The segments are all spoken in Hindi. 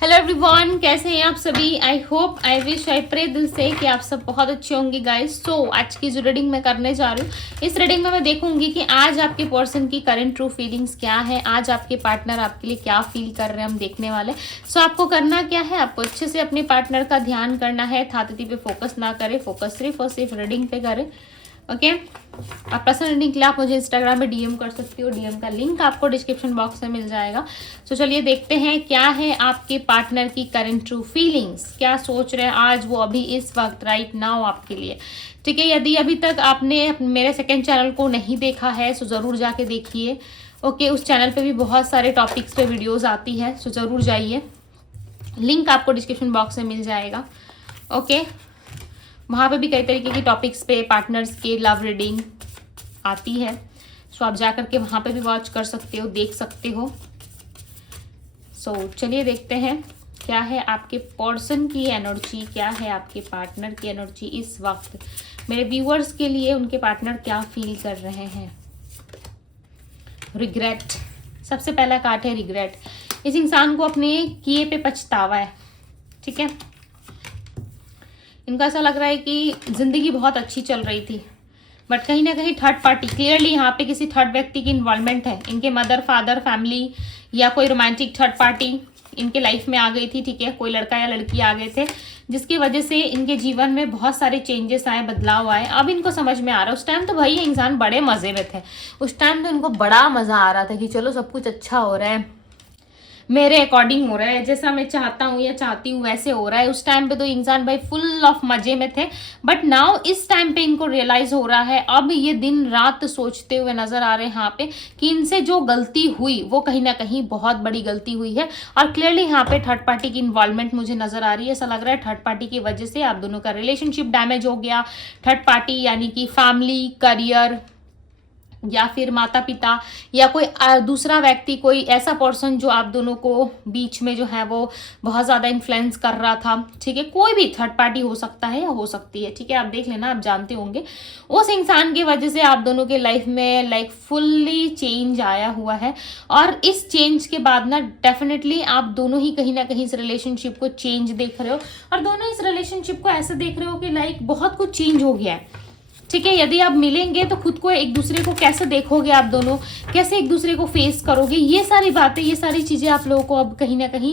हेलो एवरीवन, कैसे हैं आप सभी। I hope, I wish, I pray दिल से कि आप सब बहुत अच्छे होंगे गाइस। सो आज की जो रीडिंग मैं करने जा रही हूँ, इस रीडिंग में मैं देखूंगी कि आज आपके पर्सन की करंट ट्रू फीलिंग्स क्या है, आज आपके पार्टनर आपके लिए क्या फील कर रहे हैं, हम देखने वाले। सो आपको करना क्या है, आपको अच्छे से अपने पार्टनर का ध्यान करना है, थाती पे फोकस ना करें, फोकस सिर्फ और सिर्फ रीडिंग पे करें। ओके आप पर्सनल रीडिंग के लिए आप मुझे इंस्टाग्राम में डीएम कर सकती हो। डीएम का लिंक आपको डिस्क्रिप्शन बॉक्स में मिल जाएगा। तो चलिए देखते हैं क्या है आपके पार्टनर की करंट ट्रू फीलिंग्स, क्या सोच रहे हैं आज वो अभी इस वक्त राइट नाउ आपके लिए। ठीक है, यदि अभी तक आपने मेरे सेकंड चैनल को नहीं देखा है सो ज़रूर जाके देखिए। ओके उस चैनल पे भी बहुत सारे टॉपिक्स पे वीडियोज़ आती है, सो ज़रूर जाइए, लिंक आपको डिस्क्रिप्शन बॉक्स में मिल जाएगा। ओके वहाँ पे भी कई तरीके की टॉपिक्स पे पार्टनर्स के लव रीडिंग आती है, सो आप जा करके वहाँ पे भी वॉच कर सकते हो, देख सकते हो। सो चलिए देखते हैं क्या है आपके पर्सन की एनर्जी, क्या है आपके पार्टनर की एनर्जी इस वक्त। मेरे व्यूअर्स के लिए उनके पार्टनर क्या फील कर रहे हैं। रिग्रेट, सबसे पहला कार्ड है रिग्रेट। इस इंसान को अपने किए पे पछतावा है। ठीक है, इनको ऐसा लग रहा है कि जिंदगी बहुत अच्छी चल रही थी, बट कहीं ना कहीं थर्ड पार्टी, क्लियरली यहाँ पे किसी थर्ड व्यक्ति की इन्वॉल्वमेंट है। इनके मदर, फादर, फैमिली या कोई रोमांटिक थर्ड पार्टी इनके लाइफ में आ गई थी। ठीक है, कोई लड़का या लड़की आ गए थे जिसकी वजह से इनके जीवन में बहुत सारे चेंजेस आए, बदलाव आए। अब इनको समझ में आ रहा है, उस टाइम तो भाई ये इंसान बड़े मजे में थे, उस टाइम तो इनको बड़ा मजा आ रहा था कि चलो सब कुछ अच्छा हो रहा है, मेरे अकॉर्डिंग हो रहा है, जैसा मैं चाहता हूँ या चाहती हूँ वैसे हो रहा है। उस टाइम पे तो इंसान भाई फुल ऑफ मजे में थे, बट नाउ इस टाइम पे इनको रियलाइज हो रहा है, अब ये दिन रात सोचते हुए नजर आ रहे हैं यहाँ पे कि इनसे जो गलती हुई वो कहीं ना कहीं बहुत बड़ी गलती हुई है। और क्लियरली यहाँ पे थर्ड पार्टी की इन्वॉल्वमेंट मुझे नजर आ रही है। ऐसा लग रहा है थर्ड पार्टी की वजह से आप दोनों का रिलेशनशिप डैमेज हो गया। थर्ड पार्टी यानी कि फैमिली, करियर या फिर माता पिता या कोई दूसरा व्यक्ति, कोई ऐसा पर्सन जो आप दोनों को बीच में जो है वो बहुत ज़्यादा इन्फ्लुएंस कर रहा था। ठीक है, कोई भी थर्ड पार्टी हो सकता है या हो सकती है। ठीक है, आप देख लेना, आप जानते होंगे। उस इंसान की वजह से आप दोनों के लाइफ में लाइक फुल्ली चेंज आया हुआ है, और इस चेंज के बाद ना डेफिनेटली आप दोनों ही कहीं ना कहीं इस रिलेशनशिप को चेंज देख रहे हो, और दोनों इस रिलेशनशिप को ऐसे देख रहे हो कि लाइक बहुत कुछ चेंज हो गया है। ठीक है, यदि आप मिलेंगे तो खुद को एक दूसरे को कैसे देखोगे, आप दोनों कैसे एक दूसरे को फेस करोगे, ये सारी बातें, ये सारी चीज़ें आप लोगों को अब कहीं ना कहीं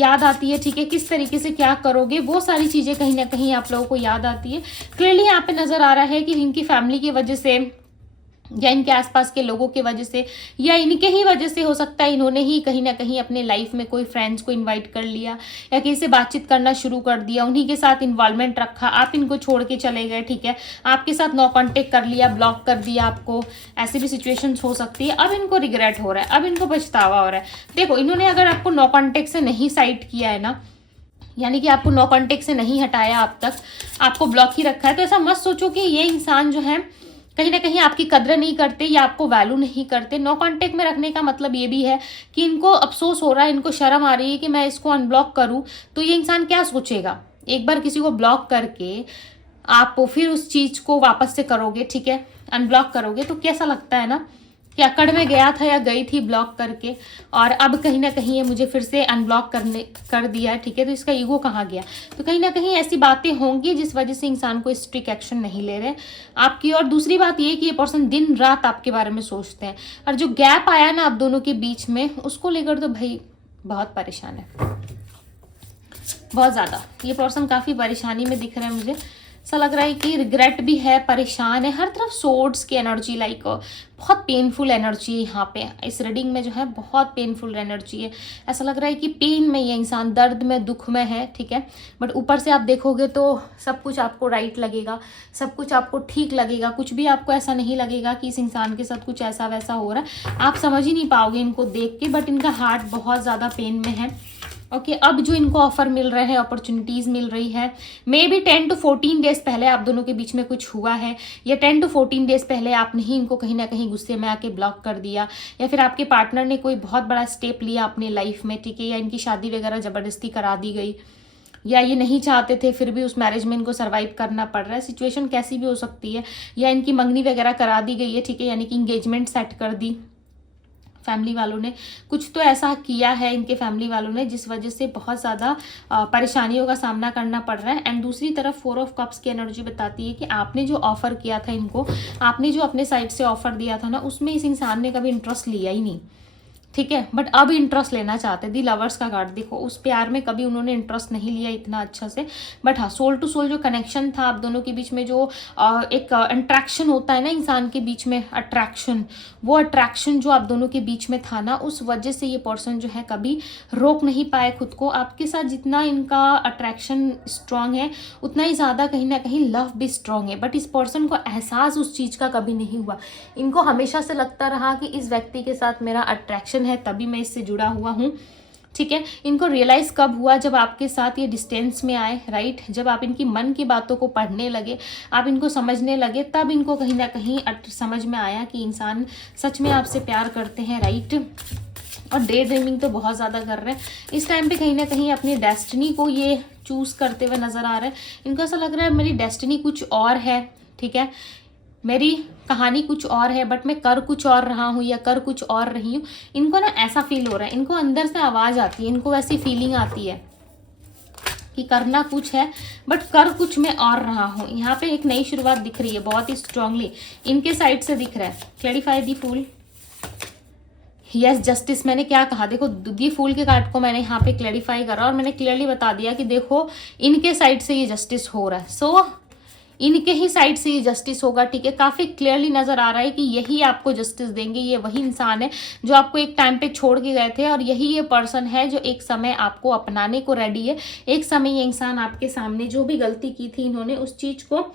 याद आती है। ठीक है, किस तरीके से क्या करोगे, वो सारी चीज़ें कहीं ना कहीं आप लोगों को याद आती है। क्लियरली यहाँ पे नज़र आ रहा है कि इनकी फैमिली की वजह से या इनके आसपास के लोगों की वजह से या इनके ही वजह से हो सकता है, इन्होंने ही कहीं ना कहीं अपने लाइफ में कोई फ्रेंड्स को इनवाइट कर लिया या किसी से बातचीत करना शुरू कर दिया, उन्हीं के साथ इन्वॉल्वमेंट रखा, आप इनको छोड़ के चले गए। ठीक है, आपके साथ नो कांटेक्ट कर लिया, ब्लॉक कर दिया आपको, ऐसी भी सिचुएशंस हो सकती है। अब इनको रिग्रेट हो रहा है, अब इनको पछतावा हो रहा है। देखो, इन्होंने अगर आपको नो कांटेक्ट से नहीं साइड किया है ना, यानी कि आपको नो कांटेक्ट से नहीं हटाया, अब तक आपको ब्लॉक ही रखा है, तो ऐसा मत सोचो कि ये इंसान जो है कहीं ना कहीं आपकी कदर नहीं करते या आपको वैल्यू नहीं करते। नो कांटेक्ट में रखने का मतलब ये भी है कि इनको अफसोस हो रहा है, इनको शर्म आ रही है कि मैं इसको अनब्लॉक करूं तो ये इंसान क्या सोचेगा। एक बार किसी को ब्लॉक करके आप फिर उस चीज को वापस से करोगे, ठीक है, अनब्लॉक करोगे, तो कैसा लगता है ना कि अकड़ में गया था या गई थी ब्लॉक करके, और अब कहीं ना कहीं ये मुझे फिर से अनब्लॉक कर दिया है। ठीक है, तो इसका ईगो कहाँ गया। तो कहीं ना कहीं ऐसी बातें होंगी जिस वजह से इंसान को स्ट्रिक्ट एक्शन नहीं ले रहे आपकी। और दूसरी बात ये कि ये पर्सन दिन रात आपके बारे में सोचते हैं, और जो गैप आया ना आप दोनों के बीच में, उसको लेकर तो भाई बहुत परेशान है, बहुत ज़्यादा। ये पर्सन काफ़ी परेशानी में दिख रहा है मुझे। ऐसा लग रहा है कि रिग्रेट भी है, परेशान है, हर तरफ सोर्ड्स की एनर्जी, लाइक बहुत पेनफुल एनर्जी है यहाँ पे। इस रीडिंग में जो है बहुत पेनफुल एनर्जी है। ऐसा लग रहा है कि पेन में ये इंसान, दर्द में, दुख में है। ठीक है, बट ऊपर से आप देखोगे तो सब कुछ आपको राइट लगेगा, सब कुछ आपको ठीक लगेगा, कुछ भी आपको ऐसा नहीं लगेगा कि इस इंसान के साथ कुछ ऐसा वैसा हो रहा है। आप समझ ही नहीं पाओगे इनको देख के, बट इनका हार्ट बहुत ज़्यादा पेन में है। ओके, अब जो इनको ऑफर मिल रहे हैं, अपॉर्चुनिटीज़ मिल रही है, मे बी 10 to 14 डेज पहले आप दोनों के बीच में कुछ हुआ है, या 10 to 14 डेज पहले आपने ही इनको कहीं ना कहीं गुस्से में आके ब्लॉक कर दिया, या फिर आपके पार्टनर ने कोई बहुत बड़ा स्टेप लिया अपने लाइफ में। ठीक है, या इनकी शादी वगैरह ज़बरदस्ती करा दी गई, या ये नहीं चाहते थे फिर भी उस मैरिज में इनको सर्वाइव करना पड़ रहा है। सिचुएशन कैसी भी हो सकती है, या इनकी मंगनी वगैरह करा दी गई है। ठीक है, यानी कि इंगेजमेंट सेट कर दी, फैमिली वालों ने कुछ तो ऐसा किया है इनके फैमिली वालों ने जिस वजह से बहुत ज़्यादा परेशानियों का सामना करना पड़ रहा है। एंड दूसरी तरफ 4 ऑफ कप्स की एनर्जी बताती है कि आपने जो ऑफर किया था इनको, आपने जो अपने साइड से ऑफर दिया था ना, उसमें इस इंसान ने कभी इंटरेस्ट लिया ही नहीं, ठीक है। बट अब इंटरेस्ट लेना चाहते, दी लवर्स का कार्ड देखो, उस प्यार में कभी उन्होंने इंटरेस्ट नहीं लिया इतना अच्छा से। बट हाँ, सोल टू सोल जो कनेक्शन था आप दोनों के बीच में, जो एक अट्रैक्शन होता है ना इंसान के बीच में, अट्रैक्शन, वो अट्रैक्शन जो आप दोनों के बीच में था ना, उस वजह से ये पर्सन जो है कभी रोक नहीं पाए खुद को आपके साथ। जितना इनका अट्रैक्शन स्ट्रांग है उतना ही ज़्यादा कहीं ना कहीं लव भी स्ट्रांग है। बट इस पर्सन को एहसास उस चीज़ का कभी नहीं हुआ। इनको हमेशा से लगता रहा कि इस व्यक्ति के साथ मेरा अट्रैक्शन है, तभी मैं इससे जुड़ा हुआ हूँ, ठीक है। इनको रियलाइज कब हुआ, जब आपके साथ ये डिस्टेंस में आए, राइट। जब आप इनकी मन की बातों को पढ़ने लगे, आप इनको समझने लगे, तब इनको कहीं ना कहीं समझ में आया कि इंसान सच में आपसे प्यार करते हैं, राइट। और डे ड्रीमिंग तो बहुत ज़्यादा कर रहे हैं इस टाइम पे, कहीं ना कहीं अपनी डेस्टिनी को ये चूज करते हुए नजर आ रहे हैं। इनको ऐसा लग रहा है मेरी डेस्टिनी कुछ और है, ठीक है, मेरी कहानी कुछ और है, बट मैं कर कुछ और रहा हूँ या कर कुछ और रही हूँ। इनको ना ऐसा फील हो रहा है, इनको अंदर से आवाज़ आती है, इनको वैसी फीलिंग आती है कि करना कुछ है बट कर कुछ मैं और रहा हूँ। यहाँ पे एक नई शुरुआत दिख रही है बहुत ही स्ट्रांगली इनके साइड से दिख रहा है। क्लैरिफाई दी फूल, यस जस्टिस। मैंने क्या कहा, देखो दी फूल के कार्ड को मैंने यहाँ पे क्लैरिफाई करा और मैंने क्लियरली बता दिया कि देखो इनके साइड से ये जस्टिस हो रहा है। सो इनके ही साइड से ये जस्टिस होगा, ठीक है। काफी क्लियरली नजर आ रहा है कि यही आपको जस्टिस देंगे। ये वही इंसान है जो आपको एक टाइम पे छोड़ के गए थे और यही ये पर्सन है जो एक समय आपको अपनाने को रेडी है। एक समय ये इंसान आपके सामने जो भी गलती की थी इन्होंने, उस चीज को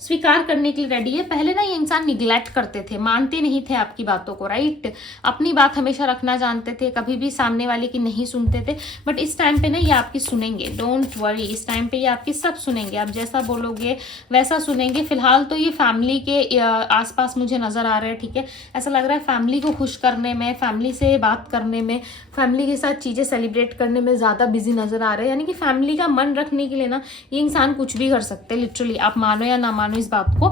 स्वीकार करने के लिए रेडी है। पहले ना ये इंसान निग्लेक्ट करते थे, मानते नहीं थे आपकी बातों को, राइट। अपनी बात हमेशा रखना जानते थे, कभी भी सामने वाले की नहीं सुनते थे। बट इस टाइम पे ना ये आपकी सुनेंगे, डोंट वरी। इस टाइम पे ये आपकी सब सुनेंगे, आप जैसा बोलोगे वैसा सुनेंगे। फिलहाल तो ये फैमिली के आसपास मुझे नजर आ रहा है, ठीक है। ऐसा लग रहा है फैमिली को खुश करने में, फैमिली से बात करने में, फैमिली के साथ चीजें सेलिब्रेट करने में ज्यादा बिजी नजर आ रहे हैं। यानी कि फैमिली का मन रखने के लिए ना ये इंसान कुछ भी कर सकते हैं, लिटरली। आप मानो या ना मानो इस बात को,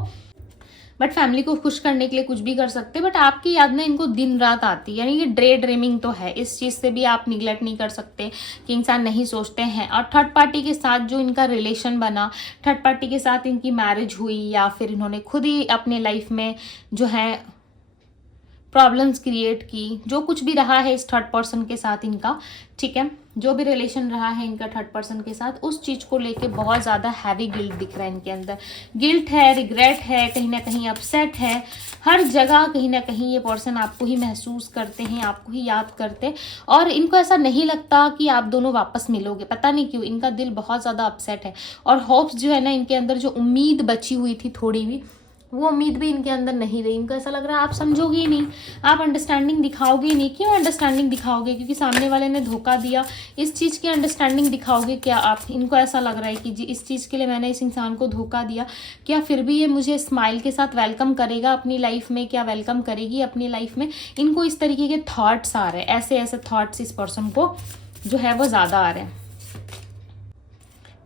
बट फैमिली को खुश करने के लिए कुछ भी कर सकते हैं। बट आपकी याद ना इनको दिन रात आती है, यानी कि डे ड्रीमिंग तो है। इस चीज से भी आप निगलेक्ट नहीं कर सकते कि इंसान नहीं सोचते हैं। और थर्ड पार्टी के साथ जो इनका रिलेशन बना, थर्ड पार्टी के साथ इनकी मैरिज हुई या फिर इन्होंने खुद ही अपने लाइफ में जो है प्रॉब्लम्स क्रिएट की, जो कुछ भी रहा है इस थर्ड पर्सन के साथ इनका, ठीक है, जो भी रिलेशन रहा है इनका थर्ड पर्सन के साथ, उस चीज को लेके बहुत ज्यादा हैवी गिल्ट दिख रहा है इनके अंदर। गिल्ट है, रिग्रेट है, कहीं ना कहीं अपसेट है। हर जगह कहीं ना कहीं ये पर्सन आपको ही महसूस करते हैं, आपको ही याद करते हैं। और इनको ऐसा नहीं लगता कि आप दोनों वापस मिलोगे, पता नहीं क्यों इनका दिल बहुत ज्यादा अपसेट है। और होप्स जो है ना इनके अंदर, जो उम्मीद बची हुई थी थोड़ी भी, वो उम्मीद भी इनके अंदर नहीं रही। इनको ऐसा लग रहा है आप समझोगे ही नहीं, आप अंडरस्टैंडिंग दिखाओगे ही नहीं। क्यों अंडरस्टैंडिंग दिखाओगे? क्योंकि सामने वाले ने धोखा दिया। इस चीज़ की अंडरस्टैंडिंग दिखाओगे क्या आप? इनको ऐसा लग रहा है कि जी इस चीज़ के लिए मैंने इस इंसान को धोखा दिया, क्या फिर भी ये मुझे स्माइल के साथ वेलकम करेगा अपनी लाइफ में, क्या वेलकम करेगी अपनी लाइफ में? इनको इस तरीके के थॉट्स आ रहे हैं, ऐसे ऐसे थॉट्स इस पर्सन को जो है वो ज़्यादा आ रहे हैं।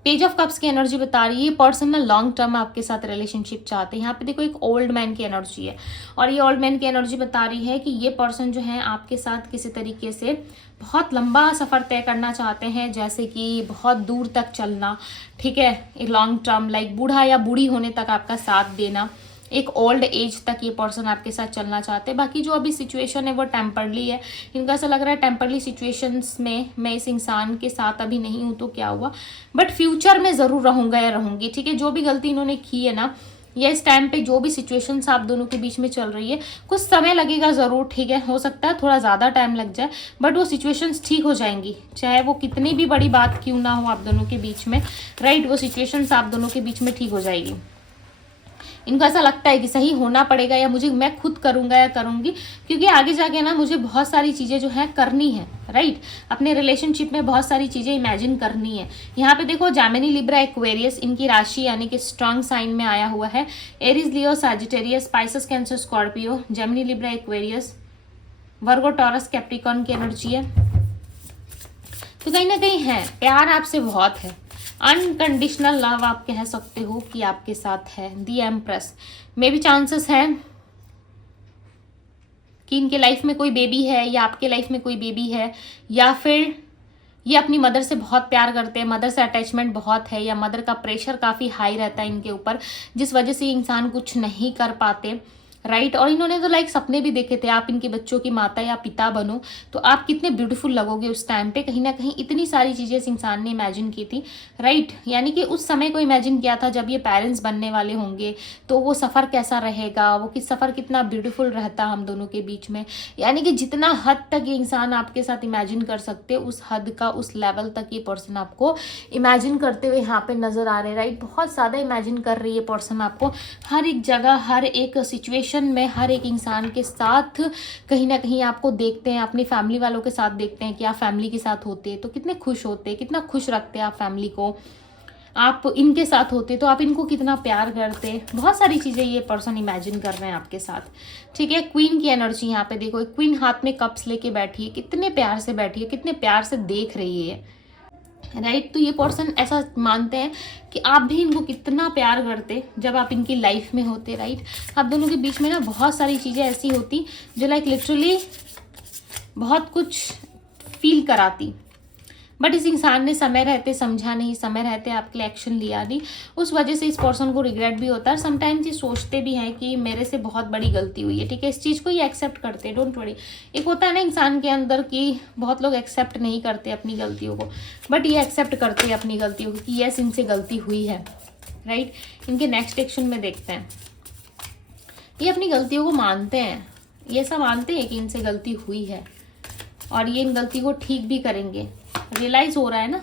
पेज ऑफ कप्स की एनर्जी बता रही है पर्सन ना लॉन्ग टर्म आपके साथ रिलेशनशिप चाहते हैं। यहाँ पे देखो एक ओल्ड मैन की एनर्जी है और ये ओल्ड मैन की एनर्जी बता रही है कि ये पर्सन जो है आपके साथ किसी तरीके से बहुत लंबा सफ़र तय करना चाहते हैं, जैसे कि बहुत दूर तक चलना, ठीक है, एक लॉन्ग टर्म, लाइक बूढ़ा या बूढ़ी होने तक आपका साथ देना, एक ओल्ड एज तक ये पर्सन आपके साथ चलना चाहते हैं। बाकी जो अभी सिचुएशन है वो टेम्परली है। इनको ऐसा लग रहा है टेम्परली सिचुएशंस में मैं इस इंसान के साथ अभी नहीं हूँ तो क्या हुआ, बट फ्यूचर में ज़रूर रहूँगा या रहूँगी, ठीक है। जो भी गलती इन्होंने की है ना, या इस टाइम पे जो भी सिचुएशंस आप दोनों के बीच में चल रही है, कुछ समय लगेगा ज़रूर, ठीक है, हो सकता है थोड़ा ज़्यादा टाइम लग जाए, बट वो सिचुएशंस ठीक हो जाएंगी, चाहे वो कितनी भी बड़ी बात क्यों ना हो आप दोनों के बीच में, राइट। वो सिचुएशंस आप दोनों के बीच में ठीक हो जाएगी। इनको ऐसा लगता है कि सही होना पड़ेगा या मैं खुद करूंगा या करूंगी, क्योंकि आगे जाके ना मुझे बहुत सारी चीज़ें जो है करनी है, राइट। अपने रिलेशनशिप में बहुत सारी चीज़ें इमेजिन करनी है। यहाँ पे देखो जेमिनी, लिब्रा, एक्वेरियस इनकी राशि यानी कि स्ट्रांग साइन में आया हुआ है। Aries, Leo, Sagittarius, Pisces, Cancer, Scorpio, Gemini, Libra, Aquarius, Virgo, Taurus, Capricorn की एनर्जी है। तो कहीं ना कहीं है प्यार आपसे बहुत है, अनकंडीशनल लव आप कह सकते हो कि आपके साथ है। दी एम्प्रेस में भी चांसेस है कि इनके लाइफ में कोई बेबी है या आपके लाइफ में कोई बेबी है, या फिर ये अपनी मदर से बहुत प्यार करते हैं, मदर से अटैचमेंट बहुत है, या मदर का प्रेशर काफ़ी हाई रहता है इनके ऊपर, जिस वजह से ये इंसान कुछ नहीं कर पाते, राइट। और इन्होंने तो लाइक सपने भी देखे थे आप इनके बच्चों की माता या पिता बनो तो आप कितने ब्यूटीफुल लगोगे उस टाइम पे। कहीं ना कहीं इतनी सारी चीज़ें इस इंसान ने इमेजिन की थी, राइट। यानी कि उस समय को इमेजिन किया था जब ये पेरेंट्स बनने वाले होंगे तो वो सफ़र कैसा रहेगा, वो सफ़र कितना ब्यूटीफुल रहता हम दोनों के बीच में। यानी कि जितना हद तक ये इंसान आपके साथ इमेजिन कर सकते उस हद का, उस लेवल तक ये पर्सन आपको इमेजिन करते हुए यहाँ पे नज़र आ रहे हैं, राइट। बहुत ज़्यादा इमेजिन कर रही है पर्सन आपको, हर एक जगह, हर एक सिचुएशन में, हर एक इंसान के साथ कहीं ना कहीं आपको देखते हैं, अपनी फैमिली वालों के साथ देखते हैं कि आप फैमिली के साथ होते तो कितने खुश होते, कितना खुश रखते आप फैमिली को। आप इनके साथ होते तो आप इनको कितना प्यार करते। बहुत सारी चीज़ें ये पर्सन इमेजिन कर रहे हैं आपके साथ, ठीक है। क्वीन की एनर्जी यहाँ पे देखो, क्वीन हाथ में कप्स लेके बैठी है, कितने प्यार से बैठी है, कितने प्यार से देख रही है, राइट। तो ये पर्सन ऐसा मानते हैं कि आप भी इनको कितना प्यार करते जब आप इनकी लाइफ में होते, राइट। आप दोनों के बीच में ना बहुत सारी चीज़ें ऐसी होती जो लाइक लिटरली बहुत कुछ फील कराती, बट इस इंसान ने समय रहते समझा नहीं, समय रहते आपके लिए एक्शन लिया नहीं। उस वजह से इस पर्सन को रिग्रेट भी होता है। समटाइम्स ये सोचते भी हैं कि मेरे से बहुत बड़ी गलती हुई है, ठीक है। इस चीज़ को ये एक्सेप्ट करते हैं, डोंट वरी। एक होता है ना इंसान के अंदर कि बहुत लोग एक्सेप्ट नहीं करते अपनी गलतियों को, बट ये एक्सेप्ट करते हैं अपनी गलतियों को कि यस इनसे गलती हुई है, राइट। इनके नेक्स्ट एक्शन में देखते हैं, ये अपनी गलतियों को मानते हैं, ये सब मानते हैं कि इनसे गलती हुई है और ये इन गलती को ठीक भी करेंगे। रियलाइज हो रहा है ना,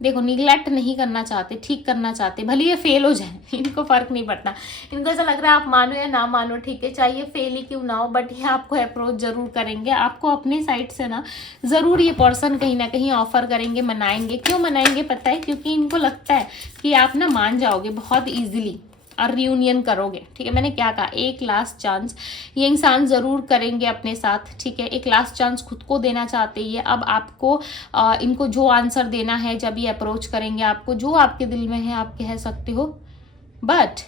देखो निगलेक्ट नहीं करना चाहते, ठीक करना चाहते, भले ये फेल हो जाए इनको फर्क नहीं पड़ता। इनको ऐसा लग रहा है आप मानो या ना मानो, ठीक है, चाहे फेल ही क्यों ना हो, बट ये आपको अप्रोच जरूर करेंगे, आपको अपने साइड से ना ज़रूर ये पर्सन कहीं ना कहीं ऑफर करेंगे, मनाएंगे। क्यों मनाएंगे पता है, क्योंकि इनको लगता है कि आप ना मान जाओगे बहुत ईजिली और रियूनियन करोगे, ठीक है। मैंने क्या कहा, एक लास्ट चांस ये इंसान ज़रूर करेंगे अपने साथ, ठीक है। एक लास्ट चांस खुद को देना चाहते ये। अब आपको इनको जो आंसर देना है जब ये अप्रोच करेंगे आपको, जो आपके दिल में है आप कह सकते हो, बट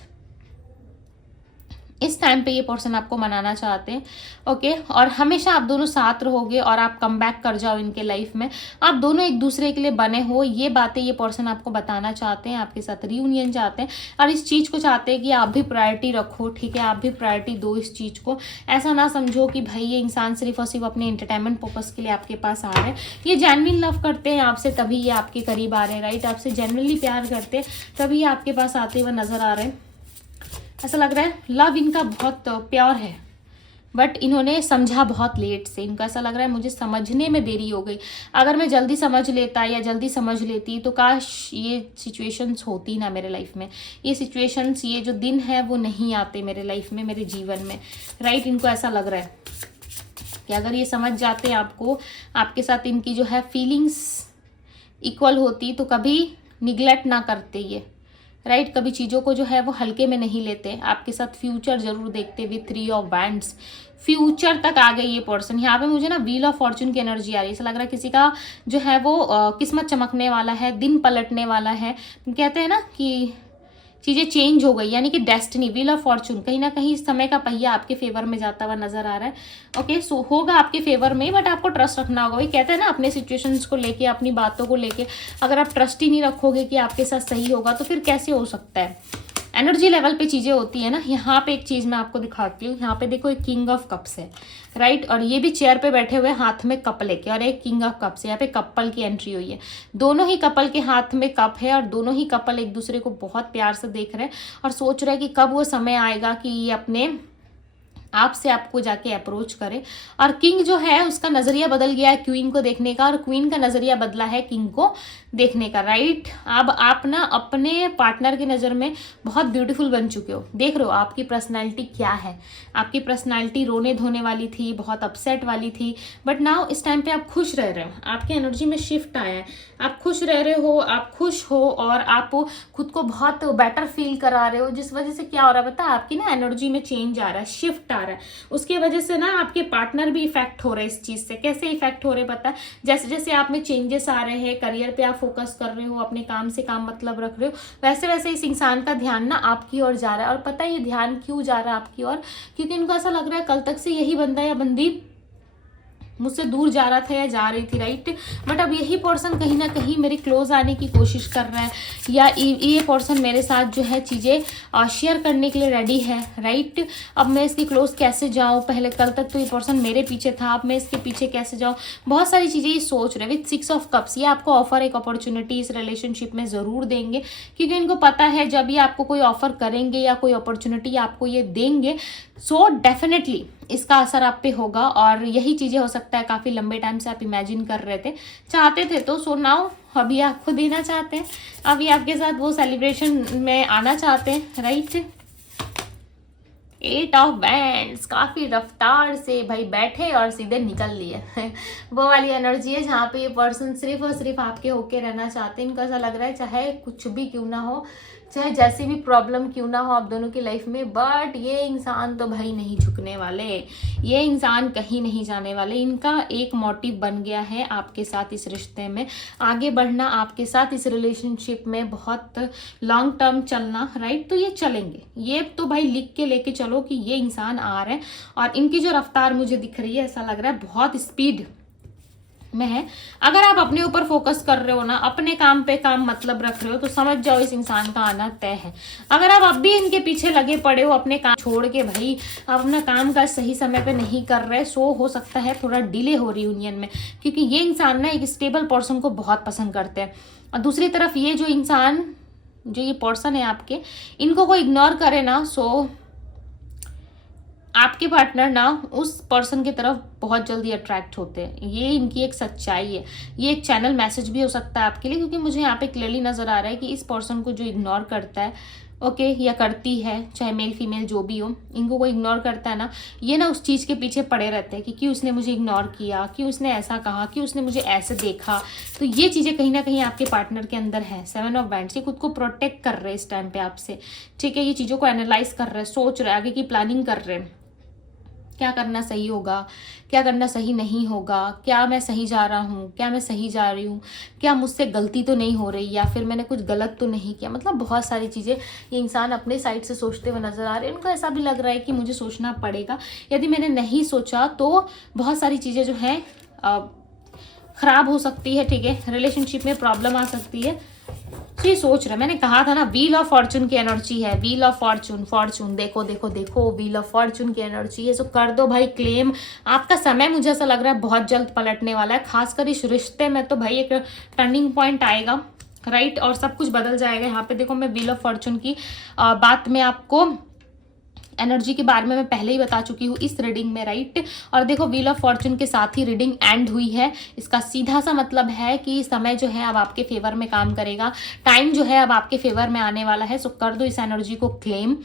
इस टाइम पे ये पर्सन आपको मनाना चाहते हैं, ओके। और हमेशा आप दोनों साथ रहोगे और आप कम बैक कर जाओ इनके लाइफ में, आप दोनों एक दूसरे के लिए बने हो, ये बातें ये पर्सन आपको बताना चाहते हैं, आपके साथ रियूनियन चाहते हैं और इस चीज़ को चाहते हैं कि आप भी प्रायोरिटी रखो, ठीक है। आप भी प्रायोरिटी दो इस चीज़ को। ऐसा ना समझो कि भाई ये इंसान सिर्फ और सिर्फ अपने एंटरटेनमेंट पर्पज़ के लिए आपके पास आ रहे हैं। ये जेन्युइन लव करते हैं आपसे, तभी ये आपके करीब आ रहे हैं, राइट। आपसे जेन्युइनली प्यार करते हैं तभी ये आपके पास आते हुए नजर आ रहे हैं। ऐसा लग रहा है लव इनका बहुत प्योर है, बट इन्होंने समझा बहुत लेट से। इनको ऐसा लग रहा है मुझे समझने में देरी हो गई, अगर मैं जल्दी समझ लेता या जल्दी समझ लेती तो काश ये सिचुएशंस होती ना मेरे लाइफ में, ये सिचुएशंस, ये जो दिन है वो नहीं आते मेरे लाइफ में, मेरे जीवन में, राइट। इनको ऐसा लग रहा है कि अगर ये समझ जाते आपको, आपके साथ इनकी जो है फीलिंग्स इक्वल होती तो कभी निगलेक्ट ना करते ये, राइट। कभी चीज़ों को जो है वो हल्के में नहीं लेते, आपके साथ फ्यूचर जरूर देखते। विद 3 ऑफ वैंड्स फ्यूचर तक आ गई ये पर्सन। यहाँ पे मुझे ना व्हील ऑफ फॉर्चून की एनर्जी आ रही है। ऐसा लग रहा है किसी का जो है वो किस्मत चमकने वाला है, दिन पलटने वाला है। कहते हैं ना कि चीज़ें चेंज हो गई, यानी कि डेस्टिनी, व्हील ऑफ फॉर्चून, कहीं ना कहीं समय का पहिया आपके फेवर में जाता हुआ नजर आ रहा है, ओके। सो होगा आपके फेवर में, बट आपको ट्रस्ट रखना होगा। वही कहते हैं ना अपने सिचुएशंस को लेके, अपनी बातों को लेके अगर आप ट्रस्ट ही नहीं रखोगे कि आपके साथ सही होगा तो फिर कैसे हो सकता है। एनर्जी लेवल पे चीज़ें होती है ना। यहाँ पे एक चीज़ मैं आपको दिखाती हूँ, यहाँ पे देखो एक किंग ऑफ कप्स है, राइट। और ये भी चेयर पे बैठे हुए हाथ में कप लेके, और एक किंग ऑफ कप्स, यहाँ पे कपल की एंट्री हुई है। दोनों ही कपल के हाथ में कप है और दोनों ही कपल एक दूसरे को बहुत प्यार से देख रहे हैं और सोच रहे हैं कि कब वो समय आएगा कि ये अपने आपसे आपको जाके अप्रोच करे। और किंग जो है उसका नज़रिया बदल गया है क्वीन को देखने का, और क्वीन का नज़रिया बदला है किंग को देखने का, राइट। अब आप ना अपने पार्टनर की नज़र में बहुत ब्यूटीफुल बन चुके हो। देख रहे हो आपकी पर्सनैलिटी क्या है। आपकी पर्सनैलिटी रोने धोने वाली थी, बहुत अपसेट वाली थी, बट नाउ इस टाइम पे आप खुश रह रहे हो, आपकी एनर्जी में शिफ्ट आया है, आप खुश रह रहे हो, आप खुश हो और आप खुद को बहुत बेटर फील करा रहे हो, जिस वजह से क्या हो रहा है पता है, आपकी ना एनर्जी में चेंज आ रहा है, शिफ्ट आ रहा है, उसकी वजह से ना आपके पार्टनर भी इफेक्ट हो रहे हैं इस चीज से। कैसे इफेक्ट हो रहे पता है, जैसे जैसे आप में चेंजेस आ रहे हैं, करियर पे आप फोकस कर रहे हो, अपने काम से काम मतलब रख रहे हो, वैसे वैसे इस इंसान का ध्यान ना आपकी ओर जा रहा है। और पता है ये ध्यान क्यों जा रहा है आपकी ओर, क्योंकि इनको ऐसा लग रहा है कल तक से यही बंदा या बंदी मुझसे दूर जा रहा था या जा रही थी, राइट। बट अब यही पर्सन कहीं ना कहीं मेरे क्लोज आने की कोशिश कर रहा है, या ये पर्सन मेरे साथ जो है चीज़ें शेयर करने के लिए रेडी है, राइट। अब मैं इसके क्लोज कैसे जाऊँ, पहले कल तक तो ये पर्सन मेरे पीछे था, अब मैं इसके पीछे कैसे जाऊँ, बहुत सारी चीज़ें ये सोच रहे हैं। विथ 6 ऑफ कप्स ये आपको ऑफर, एक अपॉर्चुनिटी इस रिलेशनशिप में ज़रूर देंगे, क्योंकि इनको पता है जब ये आपको कोई ऑफर करेंगे या कोई अपॉर्चुनिटी आपको ये देंगे, सो डेफिनेटली इसका असर आप पे होगा। और यही चीज़ें हो सकता है काफ़ी लंबे टाइम से आप इमेजिन कर रहे थे, चाहते थे, तो सो नाउ अभी आपको देना चाहते हैं, अभी आपके साथ वो सेलिब्रेशन में आना चाहते हैं, राइट। 8 ऑफ बैंड्स काफ़ी रफ्तार से भाई बैठे और सीधे निकल लिए वो वाली एनर्जी है जहाँ पे ये पर्सन सिर्फ और सिर्फ आपके होके रहना चाहते हैं। इनको ऐसा लग रहा है चाहे कुछ भी क्यों ना हो, चाहे जैसी भी प्रॉब्लम क्यों ना हो आप दोनों की लाइफ में, बट ये इंसान तो भाई नहीं झुकने वाले, ये इंसान कहीं नहीं जाने वाले। इनका एक मोटिव बन गया है आपके साथ इस रिश्ते में आगे बढ़ना, आपके साथ इस रिलेशनशिप में बहुत लॉन्ग टर्म चलना, राइट। तो ये चलेंगे, ये तो भाई लिख के लेके चलो कि ये इंसान आ रहे हैं। और इनकी जो रफ्तार मुझे दिख रही है, ऐसा लग रहा है बहुत स्पीड में है। अगर आप अपने ऊपर फोकस कर रहे हो ना, अपने काम पे काम मतलब रख रहे हो, तो समझ जाओ इस इंसान का आना तय है। अगर आप अब भी इनके पीछे लगे पड़े हो अपने काम छोड़ के, भाई आप अपना काम का सही समय पे नहीं कर रहे, सो हो सकता है थोड़ा डिले हो रही यूनियन में, क्योंकि ये इंसान ना एक स्टेबल पर्सन को बहुत पसंद करते हैं। और दूसरी तरफ ये जो इंसान, जो ये पर्सन है आपके, इनको कोई इग्नोर करे ना, सो आपके पार्टनर ना उस पर्सन की तरफ बहुत जल्दी अट्रैक्ट होते हैं। ये इनकी एक सच्चाई है, ये एक चैनल मैसेज भी हो सकता है आपके लिए, क्योंकि मुझे यहाँ पे क्लियरली नज़र आ रहा है कि इस पर्सन को जो इग्नोर करता है, ओके, या करती है, चाहे मेल फीमेल जो भी हो, इनको कोई इग्नोर करता है ना, ये ना उस चीज़ के पीछे पड़े रहते हैं कि क्यों उसने मुझे इग्नोर किया, क्यों उसने ऐसा कहा, क्यों उसने मुझे ऐसे देखा। तो ये चीज़ें कहीं ना कहीं आपके पार्टनर के अंदर है। 7 ऑफ बैंड्स, ये खुद को प्रोटेक्ट कर रहे हैं इस टाइम पे आपसे, ठीक है। ये चीज़ों को एनालाइज कर रहे हैं, सोच रहे हैं, आगे की प्लानिंग कर रहे हैं, क्या करना सही होगा, क्या करना सही नहीं होगा, क्या मैं सही जा रहा हूँ, क्या मैं सही जा रही हूँ, क्या मुझसे गलती तो नहीं हो रही, या फिर मैंने कुछ गलत तो नहीं किया। मतलब बहुत सारी चीज़ें ये इंसान अपने साइड से सोचते हुए नजर आ रहे हैं। उनको ऐसा भी लग रहा है कि मुझे सोचना पड़ेगा, यदि मैंने नहीं सोचा तो बहुत सारी चीज़ें जो है खराब हो सकती है, ठीक है, रिलेशनशिप में प्रॉब्लम आ सकती है। तो ये सोच रहा है, मैंने कहा था ना व्हील ऑफ फॉर्चून की एनर्जी है, व्हील ऑफ फॉर्चून, फॉर्चून देखो देखो देखो, व्हील ऑफ फॉर्चून की एनर्जी है। सो कर दो भाई क्लेम, आपका समय मुझे ऐसा लग रहा है बहुत जल्द पलटने वाला है। खासकर इस रिश्ते में तो भाई एक टर्निंग पॉइंट आएगा, राइट, और सब कुछ बदल जाएगा। यहाँ पे देखो मैं व्हील ऑफ फॉर्चून की बात में आपको एनर्जी के बारे में मैं पहले ही बता चुकी हूँ इस रीडिंग में, राइट। और देखो व्हील ऑफ फॉर्चून के साथ ही रीडिंग एंड हुई है। इसका सीधा सा मतलब है कि समय जो है अब आपके फेवर में काम करेगा, टाइम जो है अब आपके फेवर में आने वाला है। सो कर दो इस एनर्जी को claim,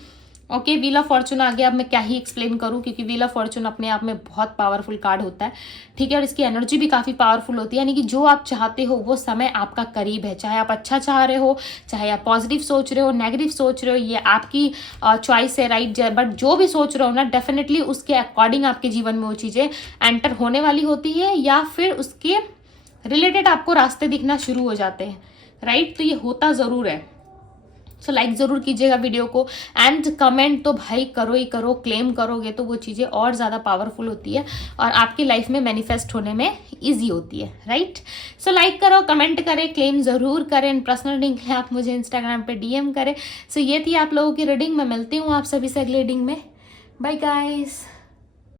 okay. Wheel of fortune आ गया, अब मैं क्या ही एक्सप्लेन करूं, क्योंकि व्हील ऑफ फॉर्चून अपने आप में बहुत पावरफुल कार्ड होता है, ठीक है। और इसकी एनर्जी भी काफ़ी पावरफुल होती है, यानी कि जो आप चाहते हो वो समय आपका करीब है। चाहे आप अच्छा चाह रहे हो, चाहे आप पॉजिटिव सोच रहे हो, नेगेटिव सोच रहे हो, ये आपकी चॉइस है, राइट। बट जो भी सोच रहे हो ना, डेफिनेटली उसके अकॉर्डिंग आपके जीवन में वो चीज़ें एंटर होने वाली होती है, या फिर उसके रिलेटेड आपको रास्ते दिखना शुरू हो जाते हैं, राइट। तो ये होता ज़रूर है। सो लाइक ज़रूर कीजिएगा वीडियो को, एंड कमेंट तो भाई करो ही करो। क्लेम करोगे तो वो चीज़ें और ज़्यादा पावरफुल होती है और आपकी लाइफ में मैनिफेस्ट होने में ईजी होती है, राइट। सो लाइक करो, कमेंट करें, क्लेम ज़रूर करें। पर्सनल रीडिंग के लिए आप मुझे इंस्टाग्राम पे DM करें। सो ये थी आप लोगों की रीडिंग। मैं मिलती हूँ आप सभी से अगली रीडिंग में। Bye guys.